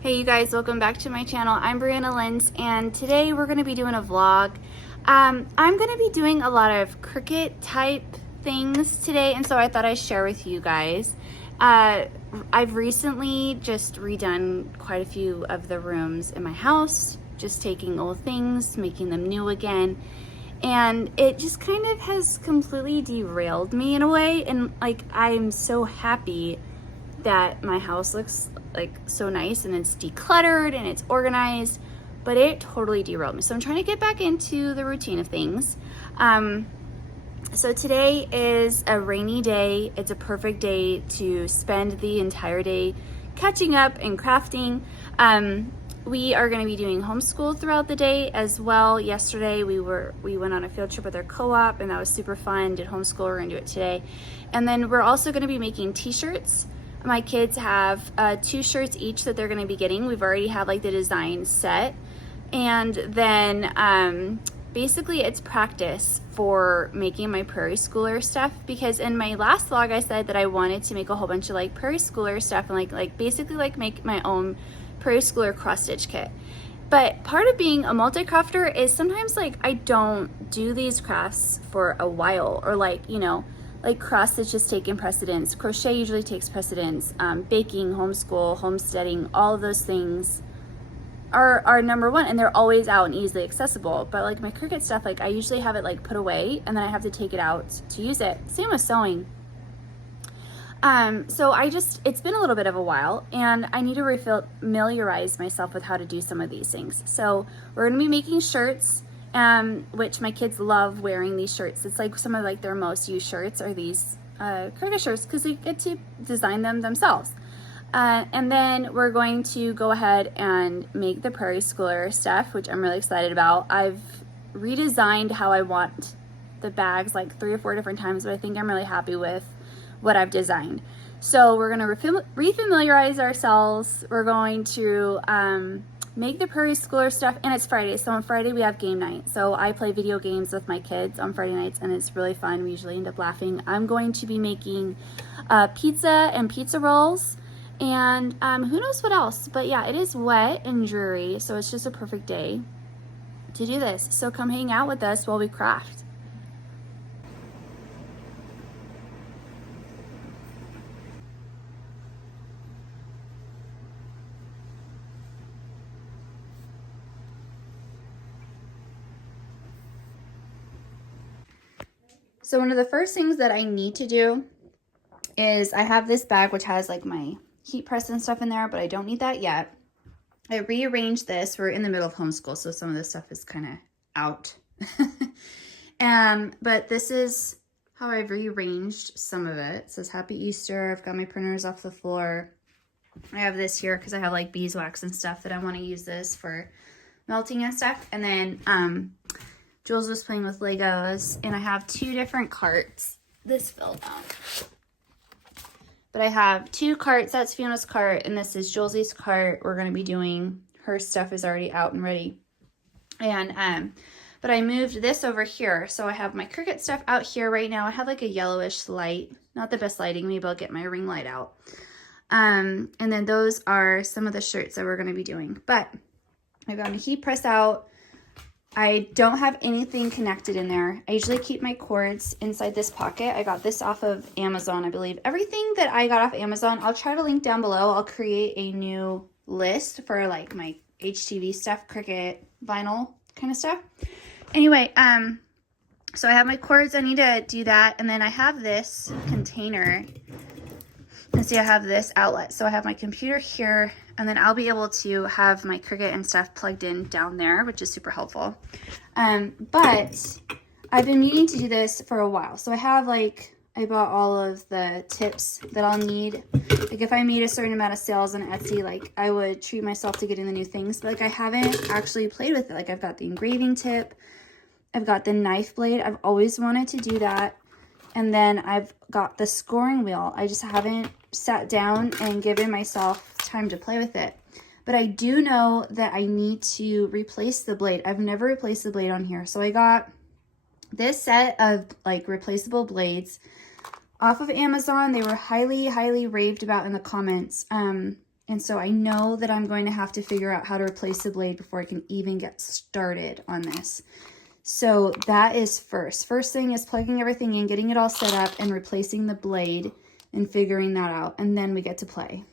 Hey you guys, welcome back to my channel. I'm Brianna Lenz, and today we're going to be doing a vlog. I'm going to be doing a lot of Cricut type things today, and so I thought I'd share with you guys. I've recently just redone quite a few of the rooms in my house, just taking old things, making them new again, and it just kind of has completely derailed me in a way, and like I'm so happy that my house looks like so nice and it's decluttered and it's organized, but it totally derailed me. So I'm trying to get back into the routine of things. So today is a rainy day. It's a perfect day to spend the entire day catching up and crafting. We are going to be doing homeschool throughout the day as well. Yesterday we went on a field trip with our co-op, and that was super fun. Did homeschool. We're going to do it today. And then we're also going to be making t-shirts. My kids have 2 shirts each that they're going to be getting. We've already had like the design set, and then basically it's practice for making my Prairie Schooler stuff, because in my last vlog I said that I wanted to make a whole bunch of like Prairie Schooler stuff and like basically like make my own Prairie Schooler cross stitch kit. But part of being a multi-crafter is sometimes like I don't do these crafts for a while, or like, you know, like cross stitch is taking precedence, crochet usually takes precedence, baking, homeschool, homesteading, all of those things are number one, and they're always out and easily accessible. But like my Cricut stuff, like I usually have it like put away and then I have to take it out to use it. Same with sewing. So it's been a little bit of a while, and I need to familiarize myself with how to do some of these things. So we're gonna be making shirts, which my kids love wearing these shirts. It's like some of like their most used shirts are these Cricut shirts, because they get to design them themselves. And then we're going to go ahead and make the Prairie Schooler stuff, which I'm really excited about. I've redesigned how I want the bags like 3 or 4 different times, but I think I'm really happy with what I've designed. So we're going to refamiliarize ourselves. We're going to make the Prairie Schooler stuff, and it's Friday, so on Friday we have game night. So I play video games with my kids on Friday nights, and it's really fun. We usually end up laughing. I'm going to be making pizza and pizza rolls, and who knows what else. But yeah, it is wet and dreary, so it's just a perfect day to do this. So come hang out with us while we craft. So one of the first things that I need to do is I have this bag which has like my heat press and stuff in there, but I don't need that yet. I rearranged this. We're in the middle of homeschool, so some of this stuff is kind of out. But this is how I've rearranged some of it. It says Happy Easter. I've got my printers off the floor. I have this here because I have like beeswax and stuff that I want to use this for melting and stuff. And then Jules was playing with Legos, and I have 2 different carts. This fell down. But I have 2 carts. That's Fiona's cart, and this is Jules's cart. We're going to be doing, her stuff is already out and ready. And but I moved this over here, so I have my Cricut stuff out here right now. I have like a yellowish light, not the best lighting. Maybe I'll get my ring light out. And then those are some of the shirts that we're going to be doing. But I've got my heat press out. I don't have anything connected in there. I usually keep my cords inside this pocket. I got this off of Amazon, I believe. Everything that I got off Amazon, I'll try to link down below. I'll create a new list for like my HTV stuff, Cricut, vinyl kind of stuff. Anyway, so I have my cords. I need to do that. And then I have this container. And see, I have this outlet. So I have my computer here, and then I'll be able to have my Cricut and stuff plugged in down there, which is super helpful. But I've been meaning to do this for a while. So I have like, I bought all of the tips that I'll need. Like if I made a certain amount of sales on Etsy, like I would treat myself to getting the new things. But like I haven't actually played with it. Like I've got the engraving tip. I've got the knife blade. I've always wanted to do that. And then I've got the scoring wheel. I just haven't sat down and given myself time to play with it. But I do know that I need to replace the blade. I've never replaced the blade on here. So I got this set of like replaceable blades off of Amazon. They were highly raved about in the comments. And so I know that I'm going to have to figure out how to replace the blade before I can even get started on this. So that is first. First thing is plugging everything in, getting it all set up, and replacing the blade and figuring that out. And then we get to play.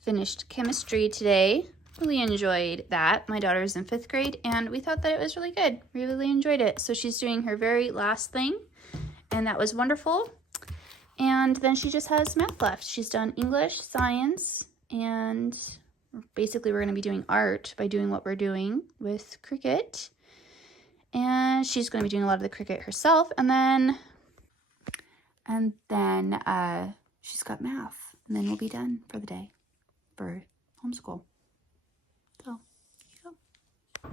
Finished chemistry today. Really enjoyed that. My daughter's in 5th grade and we thought that it was really good. Really enjoyed it. So she's doing her very last thing and that was wonderful. And then she just has math left. She's done English, science, and basically we're going to be doing art by doing what we're doing with Cricut. And she's going to be doing a lot of the Cricut herself. And then she's got math. And then we'll be done for the day for homeschool. So, here you go.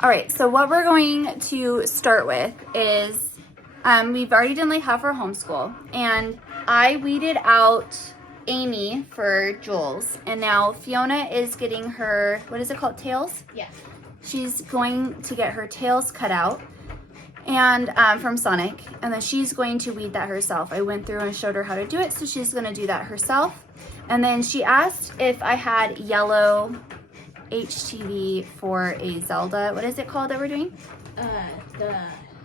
All right, so what we're going to start with is we've already done like half our homeschool, and I weeded out Amy for Jules, and now Fiona is getting her, what is it called, tails? Yeah. She's going to get her tails cut out and from Sonic, and then she's going to weed that herself. I went through and showed her how to do it, so she's going to do that herself. And then she asked if I had yellow HTV for a Zelda. What is it called that we're doing? The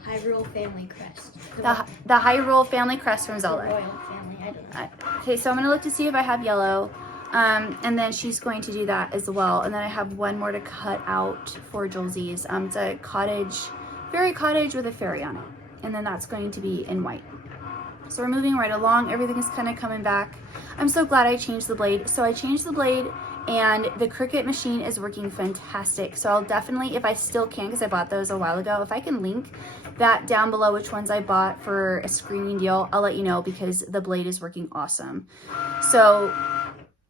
Hyrule Family Crest. The Hyrule Family Crest from Zelda. The Royal Family, I don't know. Okay, so I'm going to look to see if I have yellow. And then she's going to do that as well. And then I have one more to cut out for Julesie's. It's a cottage, fairy cottage with a fairy on it. And then that's going to be in white. So we're moving right along. Everything is kind of coming back. I'm so glad I changed the blade. So I changed the blade and the Cricut machine is working fantastic. So I'll definitely, if I still can, because I bought those a while ago, if I can link that down below which ones I bought for a screening deal, I'll let you know because the blade is working awesome. So,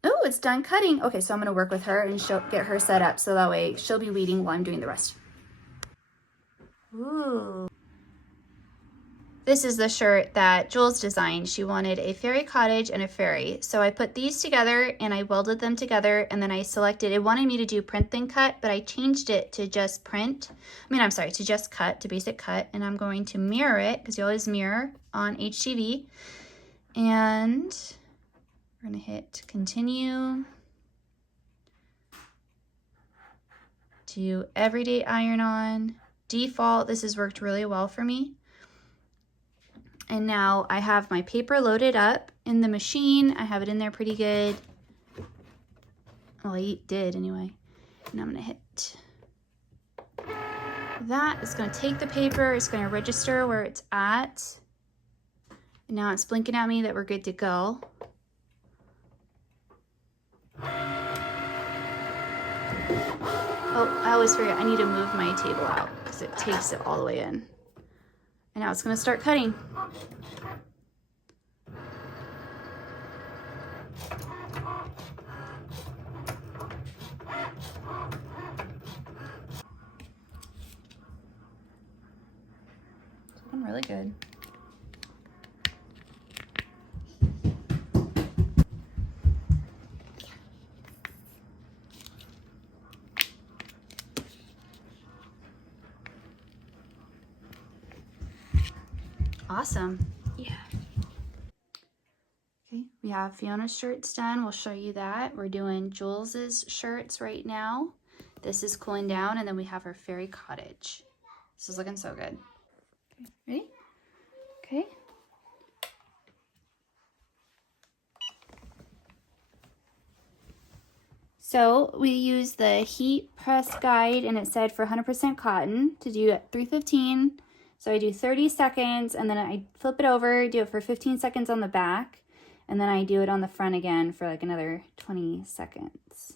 oh, it's done cutting. Okay, so I'm gonna work with her and she'll get her set up so that way she'll be weeding while I'm doing the rest. Ooh. This is the shirt that Jules designed. She wanted a fairy cottage and a fairy. So I put these together and I welded them together, and then I selected, it wanted me to do print then cut, but I changed it to just print. To just cut, to basic cut. And I'm going to mirror it because you always mirror on HTV. And we're gonna hit continue. Do everyday iron on. Default, this has worked really well for me. And now I have my paper loaded up in the machine. I have it in there pretty good. Well, I did anyway. And I'm gonna hit that. It's gonna take the paper, it's gonna register where it's at. And now it's blinking at me that we're good to go. Oh, I always forget, I need to move my table out because it takes it all the way in. And now it's gonna start cutting. It's looking really good. Awesome. Yeah. Okay, we have Fiona's shirts done. We'll show you that. We're doing Jules's shirts right now. This is cooling down, and then we have her fairy cottage. This is looking so good. Okay, ready? Okay. So we used the heat press guide, and it said for 100% cotton to do at 315. So I do 30 seconds, and then I flip it over, do it for 15 seconds on the back, and then I do it on the front again for like another 20 seconds.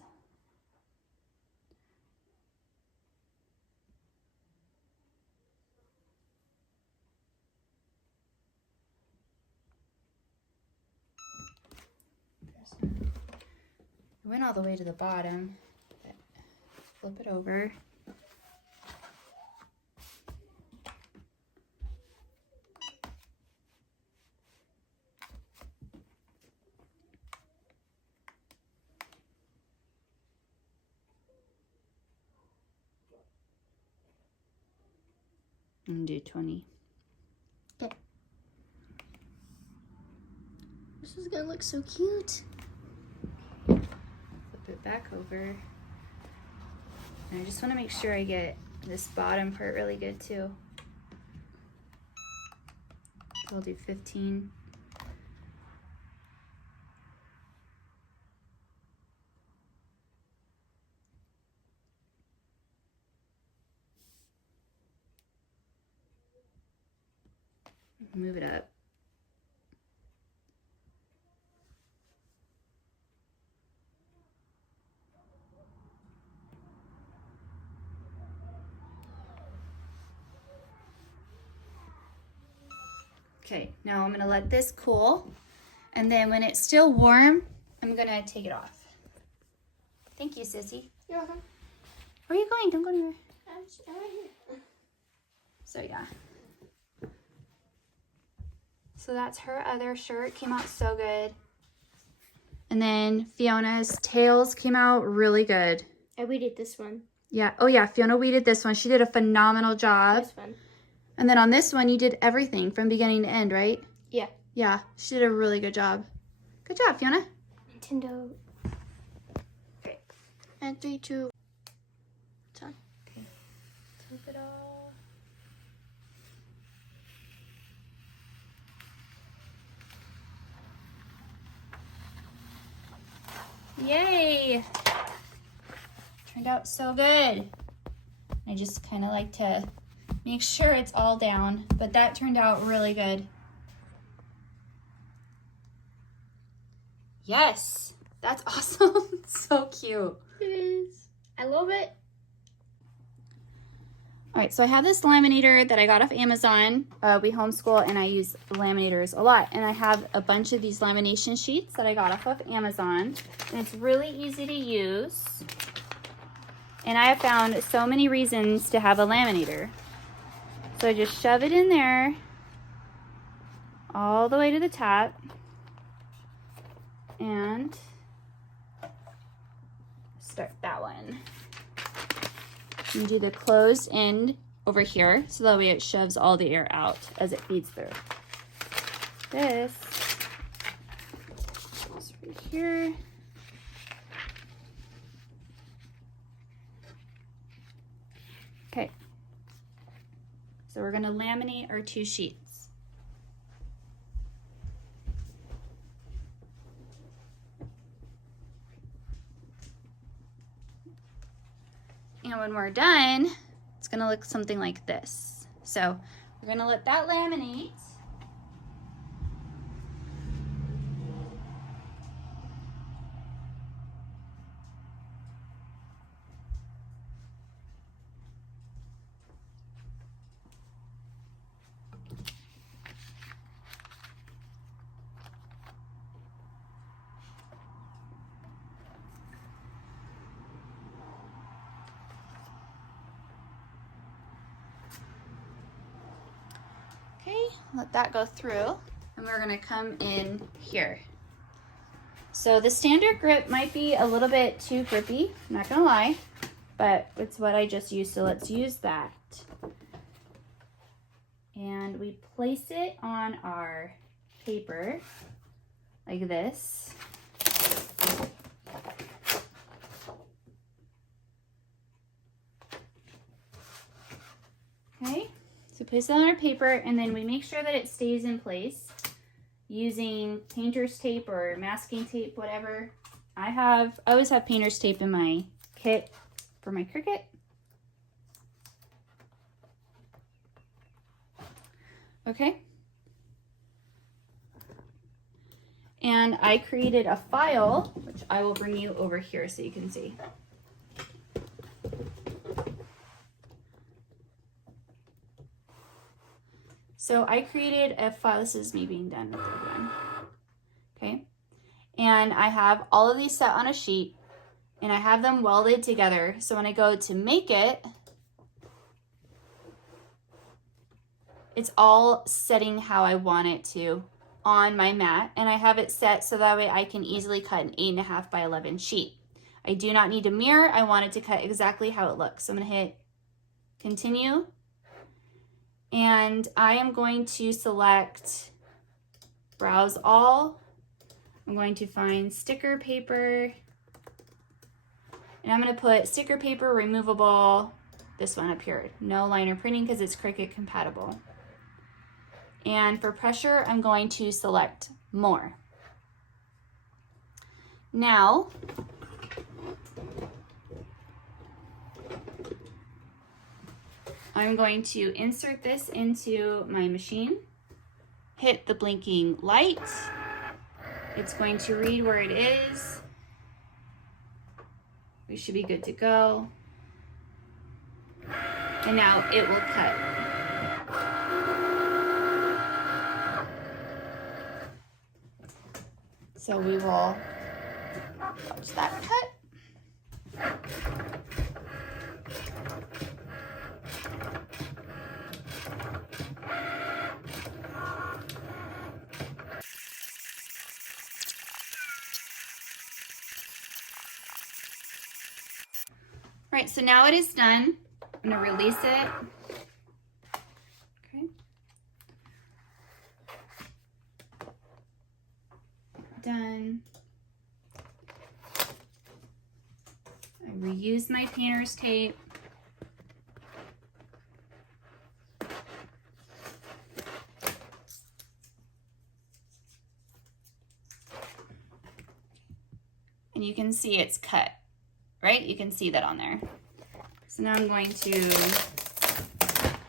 I went all the way to the bottom. Flip it over. And do 20. Okay. This is gonna look so cute. Flip it back over. And I just want to make sure I get this bottom part really good too. So I'll do 15. Move it up. Okay, now I'm gonna let this cool, and then when it's still warm, I'm gonna take it off. Thank you, Sissy. You're welcome. Where are you going? Don't go anywhere. I'm right here. So yeah. So that's her other shirt. Came out so good. And then Fiona's tails came out really good. I weeded this one. Yeah. Oh yeah, Fiona weeded this one. She did a phenomenal job. This one. And then on this one, you did everything from beginning to end, right? Yeah. Yeah, she did a really good job. Good job, Fiona. Nintendo. Okay. And 3, 2. Done. Okay. Flip it all. Yay! Turned out so good. I just kind of like to make sure it's all down, but that turned out really good. Yes, that's awesome. So cute. It is. I love it. All right, so I have this laminator that I got off Amazon. We homeschool and I use laminators a lot. And I have a bunch of these lamination sheets that I got off of Amazon. And it's really easy to use. And I have found so many reasons to have a laminator. So I just shove it in there all the way to the top. And start that one. You do the closed end over here, so that way it shoves all the air out as it feeds through. This goes right here. Okay. So we're gonna laminate our 2 sheets. And when we're done, it's gonna look something like this. So we're gonna let that laminate. Okay, let that go through, and we're gonna come in here. So the standard grip might be a little bit too grippy, I'm not gonna lie, but it's what I just used, so let's use that. And we place it on our paper like this. Okay. So place it on our paper, and then we make sure that it stays in place using painter's tape or masking tape, whatever. I always have painter's tape in my kit for my Cricut. Okay. And I created a file, which I will bring you over here so you can see. So I created a file. This is me being done with the third one. Okay. And I have all of these set on a sheet and I have them welded together. So when I go to make it, it's all setting how I want it to on my mat. And I have it set so that way I can easily cut an 8.5 by 11 sheet. I do not need a mirror. I want it to cut exactly how it looks. So I'm going to hit continue. And I am going to select browse all. I'm going to find sticker paper. And I'm going to put sticker paper removable, this one up here, no liner printing because it's Cricut compatible. And for pressure, I'm going to select more. Now, I'm going to insert this into my machine, hit the blinking light. It's going to read where it is. We should be good to go. And now it will cut. So we will watch that cut. Right, so now it is done. I'm gonna release it. Okay. Done. I reuse my painter's tape. And you can see it's cut, right? You can see that on there. So now I'm going to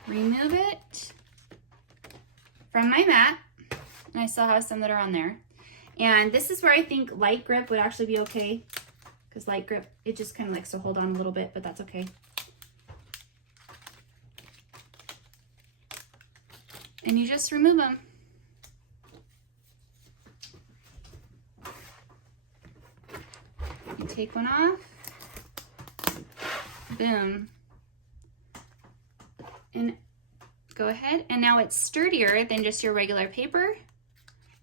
remove it from my mat. And I still have some that are on there. And this is where I think light grip would actually be okay. Because light grip, it just kind of likes to hold on a little bit, but that's okay. And you just remove them. You take one off. Boom. And go ahead. And now it's sturdier than just your regular paper.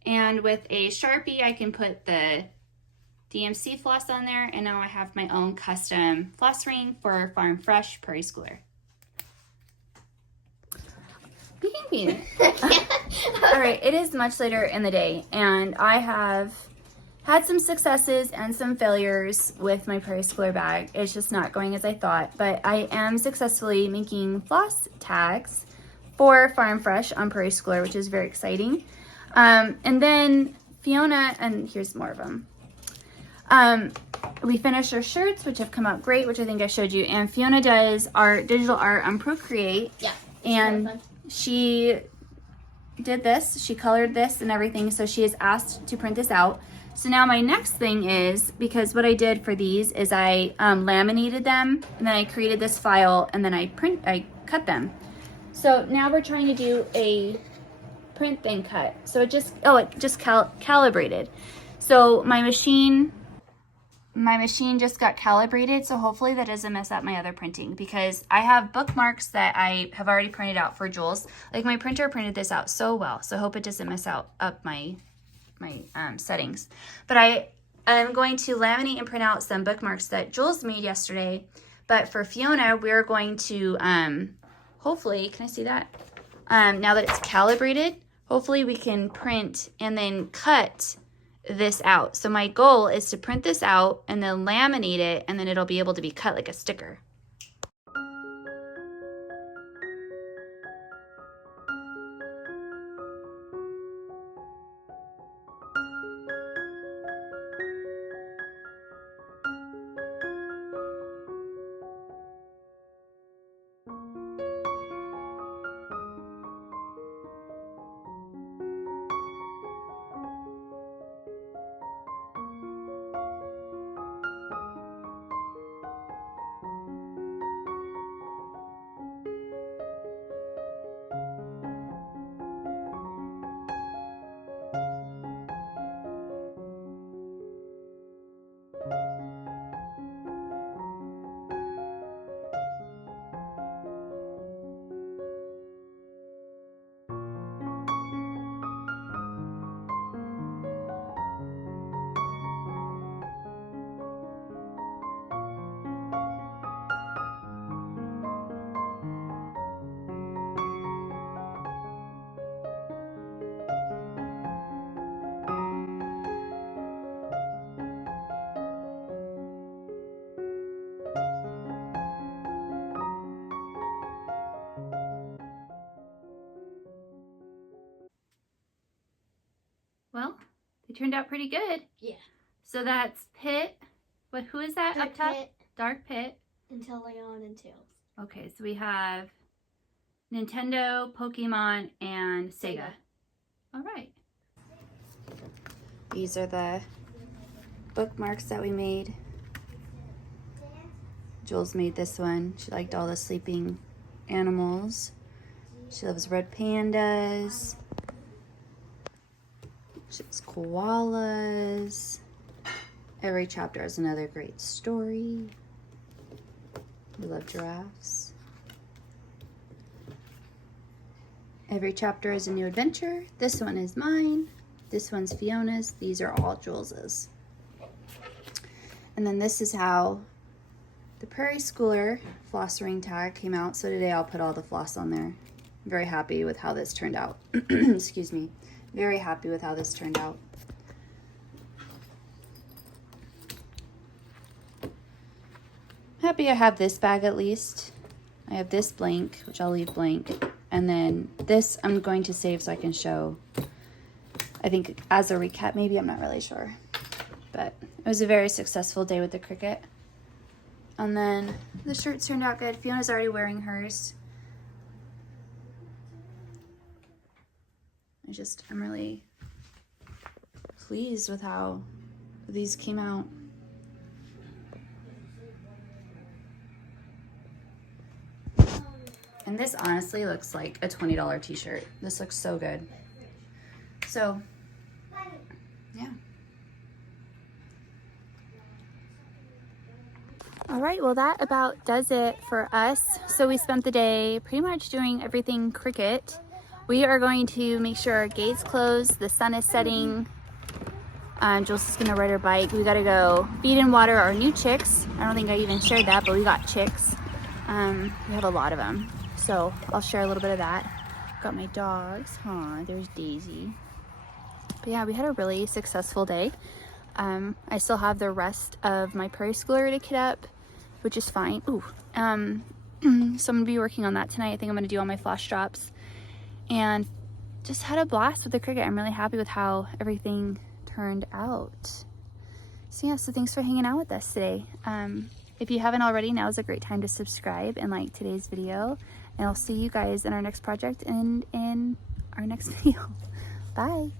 And with a Sharpie, I can put the DMC floss on there. And now I have my own custom floss ring for Farm Fresh Prairie Schooler. All right, it is much later in the day, and I have had some successes and some failures with my Prairie Schooler bag. It's just not going as I thought, but I am successfully making floss tags for Farm Fresh on Prairie Schooler, which is very exciting. And then Fiona, and here's more of them. We finished our shirts, which have come out great, which I think I showed you. And Fiona does art, digital art on Procreate. Yeah. And she did this, she colored this and everything, so she is asked to print this out. So now my next thing is, because what I did for these is I laminated them, and then I created this file, and then I cut them. So now we're trying to do a print then cut. So it just calibrated. So my machine just got calibrated, so hopefully that doesn't mess up my other printing, because I have bookmarks that I have already printed out for Jules. Like, my printer printed this out so well, so I hope it doesn't mess up my settings. But I am going to laminate and print out some bookmarks that Jules made yesterday. But for Fiona, we're going to hopefully, can I see that? Now that it's calibrated, hopefully we can print and then cut this out. So my goal is to print this out and then laminate it, and then it'll be able to be cut like a sticker. turned out pretty good. Yeah. So that's Pit. What? Who is that up top? Pit. Dark Pit. Until Leon and Tails. Okay, so we have Nintendo, Pokemon, and Sega. All right. These are the bookmarks that we made. Jules made this one. She liked all the sleeping animals. She loves red pandas. She loves koalas. Every chapter has another great story. We love giraffes. Every chapter is a new adventure. This one is mine. This one's Fiona's. These are all Jules's. And then this is how the Prairie Schooler floss ring tag came out. So today I'll put all the floss on there. I'm very happy with how this turned out. Excuse me. Very happy with how this turned out. Happy I have this bag at least. I have this blank, which I'll leave blank. And then this I'm going to save so I can show, I think as a recap maybe, I'm not really sure. But it was a very successful day with the Cricut. And then the shirts turned out good. Fiona's already wearing hers. I'm really pleased with how these came out. And this honestly looks like a $20 t-shirt. This looks so good. So, yeah. All right, well that about does it for us. So we spent the day pretty much doing everything Cricut. We are going to make sure our gates close. The sun is setting. Jules is gonna ride her bike. We gotta go feed and water our new chicks. I don't think I even shared that, but we got chicks. We have a lot of them. So I'll share a little bit of that. Got my dogs. Aw, there's Daisy. But yeah, we had a really successful day. I still have the rest of my Prairie Schooler to kit up, which is fine. Ooh. So I'm gonna be working on that tonight. I think I'm gonna do all my floss drops. And just had a blast with the Cricut. I'm really happy with how everything turned out. So yeah, so thanks for hanging out with us today. If you haven't already, now is a great time to subscribe and like today's video. And I'll see you guys in our next project and in our next video. Bye.